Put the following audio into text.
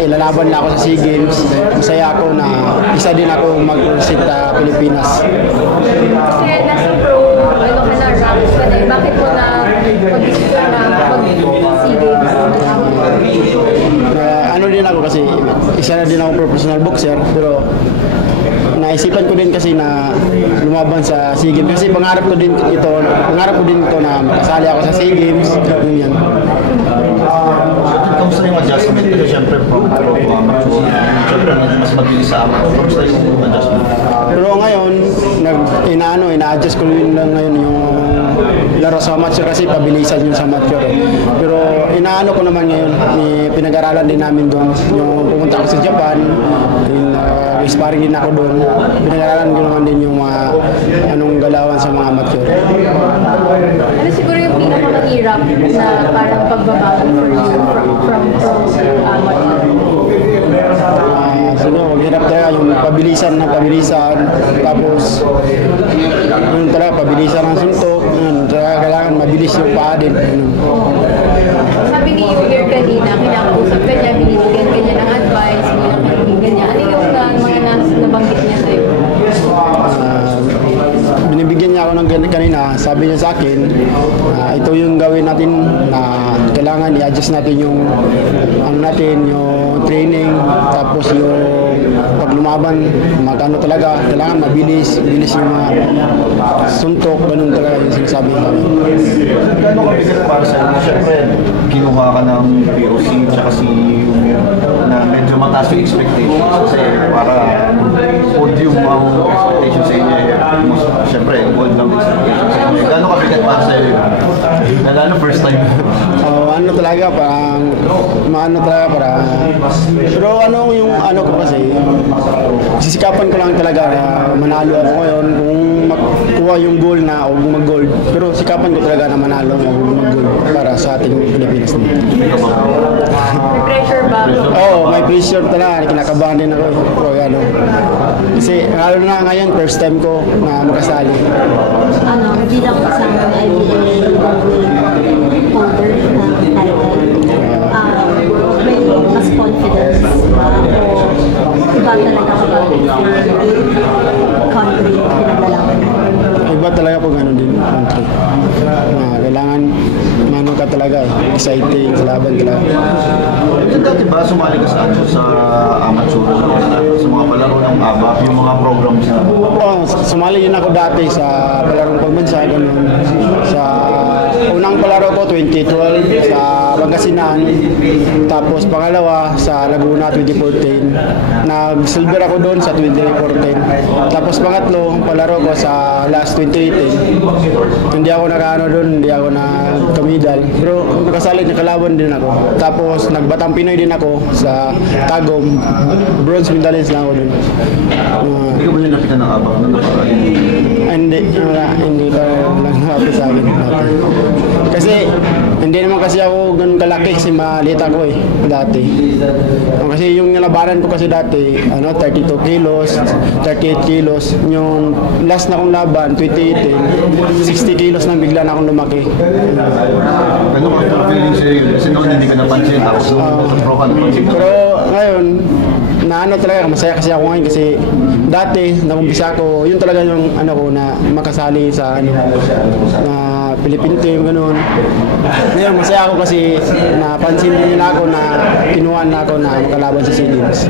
ilalaban na ako sa SEA Games. Masaya ako na isa din ako mag-represent Pilipinas. Kasi nasa pro, ano ka na, ranks ka na, bakit mo na pag-isip na mag-SEA Games? Ano din ako kasi isa na din ako professional boxer, pero naisipan ko din kasi na lumaban sa SEA Games kasi pangarap ko din ito na makasali ako sa SEA Games. Ganyan. Kamusta yung adjustment? Kasi syempre from pro to amateur, syempre mas mabilis sa amateur. Kamusta yung adjustment? Pero ngayon, ina-adjust ko rin lang ngayon yung laro sa amateur kasi pabilisan yung sa amateur. Pero inaano ko naman ngayon, pinag-aralan din namin doon. Yung pumunta ako sa Japan, sparring din ako doon. Pinag-aralan ko naman din yung mga anong galawan sa mga amateur. Ano siguro yung pinakamahirap na parang pagbabago for you from pro to amateur? Siguro, maghirap talaga yung pabilisan, tapos yun talaga, pabilisan ng suntok, yun, talaga kailangan mabilis yung paa din. Sabi ni Yuger kanina, kinakausap ka niya, binibigyan ka niya ng advice, binibigyan niya. Ano yung mga nabanggit niya sa'yo? Binibigyan niya ako ng kanina, sabi niya sa akin, ito yung gawin natin na kailangan i-adjust natin yung yung training, tapos yung pag lumaban, magano talaga, kailangan bilis yung mga suntok, ganun talaga yung sinasabi ko. Gano'n kabigat para sa inyo? Siyempre, kinuha ka ng POC tsaka si Yumer na medyo mataas yung expectations kasi para podium ang expectations sa inyo. Siyempre, gold lang expectations sa inyo. Gano'n kabigat para sa inyo? Lalo first time. Ano talaga, pero yung ko kasi, sisikapan ko lang talaga na manalo ako ngayon kung makuha yung goal na o mag-gold. Pero sikapan ko talaga na manalo o mag-gold para sa ating Pilipinas. May pressure ba? May pressure talaga. Kinakabahan din ako. Kasi lalo na ngayon, first time ko na makasali. Bilang isang IBA holder na title, may mas confidence ba o iba talaga kapag country pinagdalaman? Iba talaga po gano'n din country. Kailangan ka talaga, exciting, sa laban talaga. Dati ba sumali ka sa amateur sa mga palaro ng ABA, yung mga programs na? Sumali din ako dati sa palarong pagbansa, gano'n. Sa unang palaro ko, 2012, sa Pangasinan. Tapos pangalawa, sa Laguna, 2014. Nag-silver ako doon sa 2014. Tapos pangatlo, palaro ko sa last 2018. Hindi ako doon, hindi ako nagkamidal. Pero nakasali, nakalaban din ako. Tapos nagbatang Pinoy din ako sa Tagum. Bronze medalist lang ako doon. Hindi ka ba nakita ng ABA? Hindi pa lang happy sa akin. Kasi hindi naman kasi ako ganun kalaki kasi maliit ako dati. Kasi yung nilabanan ko kasi dati 32 kilos, 38 kilos. Yung last na kong laban 2018, 60 kilos na bigla na akong lumaki. Ano ka feeling sa'yo? Kasi noon hindi ka napansin tapos sa pro ka napansin. Pero ngayon talaga, masaya kasi ako ngayon kasi dati nakumpisa ako, yun talaga yung ko na makasali sa na Philippine team, gano'n. Ngayon, masaya ako kasi napansin din nila ako na kinuha na ako na makalaban sa SEA Games.